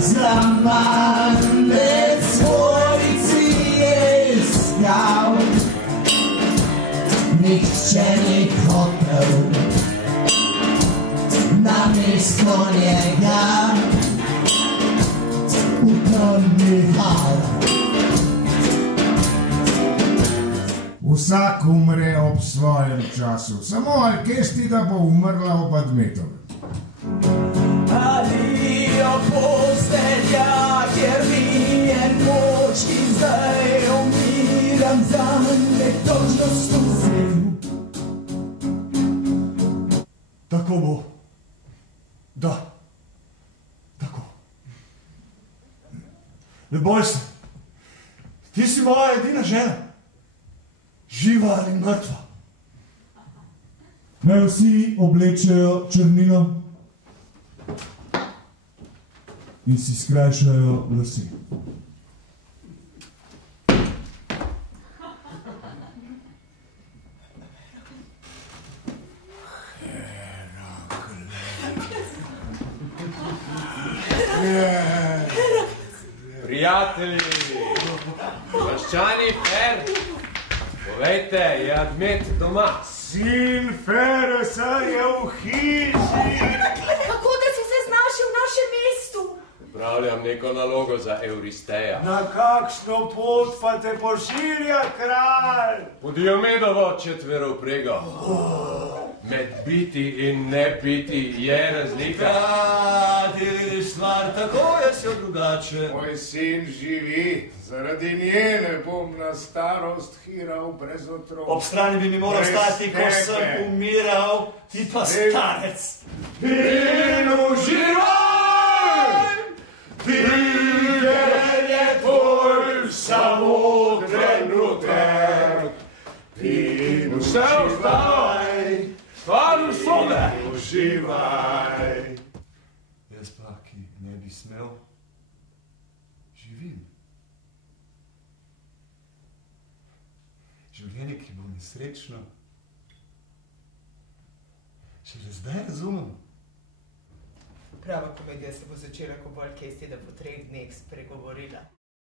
Zaman med svojci je iskal, nihče ni hotel namesto njega utrnihal. Vsak umre ob svojem času, samo Alkestida bo umrla ob Admetovi. Alijo postelja, kjer mi je moč in zdaj umiram za netožnost vzel. Tako bo. Da. Tako. Ne boj se. Ti si moja edina žena. Živa ali mrtva. Naj vsi oblečejo črnino in si skrajšajo lase. Prijatelji, vaščani Fer, povejte, je Admet doma? Sin Feresa je v hiši. Kako da si se znašel v našem mestu? Upravljam neko nalogo za Euristeja. Na kakšno pot pa te pošilja kralj? V Diomedovo četveroprego. Med biti in ne biti je razlika. Ja, ti vidiš stvar, tako je se drugače. Moj sin živi, zaradi nje ne bom na starost hiral brez otrok. Ob strani bi mi moral stati, ko sem umiral, ti pa starec. In uživaj, ti je tvoj samo trenutek. In Vstavaj! Stvar v sobe! uživaj. Jaz pa, ki ne bi smel, živim. Življenje, ki bo nesrečno, šele zdaj razumem. Prava komedija se bo začela, ko bo Alkestida po 3 dneh spregovorila.